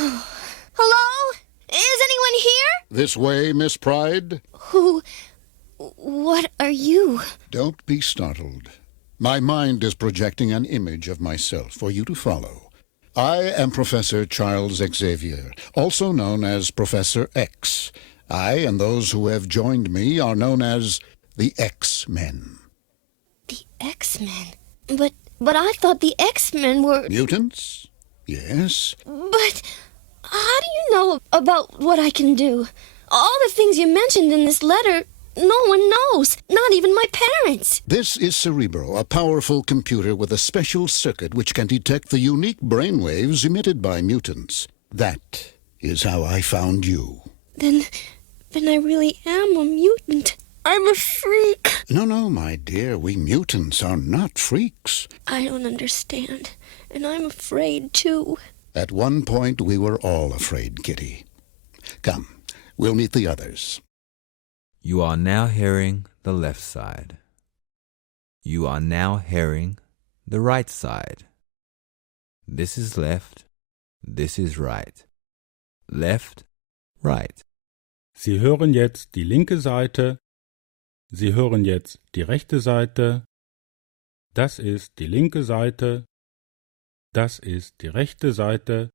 Hello? Is anyone here? This way, Miss Pride? What are you? Don't be startled. My mind is projecting an image of myself for you to follow. I am Professor Charles Xavier, also known as Professor X. I and those who have joined me are known as the X-Men. The X-Men? But I thought the X-Men were... Mutants? Yes. But how do you know about what I can do? All the things you mentioned in this letter, no one knows, not even my parents. This is Cerebro, a powerful computer with a special circuit which can detect the unique brainwaves emitted by mutants. That is how I found you. Then I really am a mutant. I'm a freak. No, my dear, we mutants are not freaks. I don't understand, and I'm afraid too. At one point, we were all afraid, Kitty. Come, we'll meet the others. You are now hearing the left side. You are now hearing the right side. This is left, this is right. Left, right. Sie hören jetzt die linke Seite. Sie hören jetzt die rechte Seite. Das ist die linke Seite. Das ist die rechte Seite.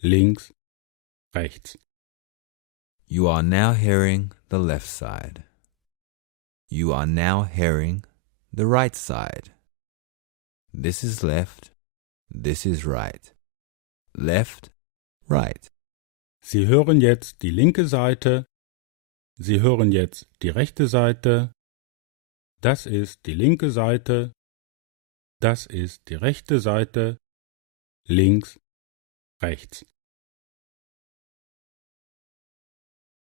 Links, rechts. You are now hearing the left side. You are now hearing the right side. This is left, this is right. Left, right. Sie hören jetzt die linke Seite. Sie hören jetzt die rechte Seite. Das ist die linke Seite. Das ist die rechte Seite. Links, rechts.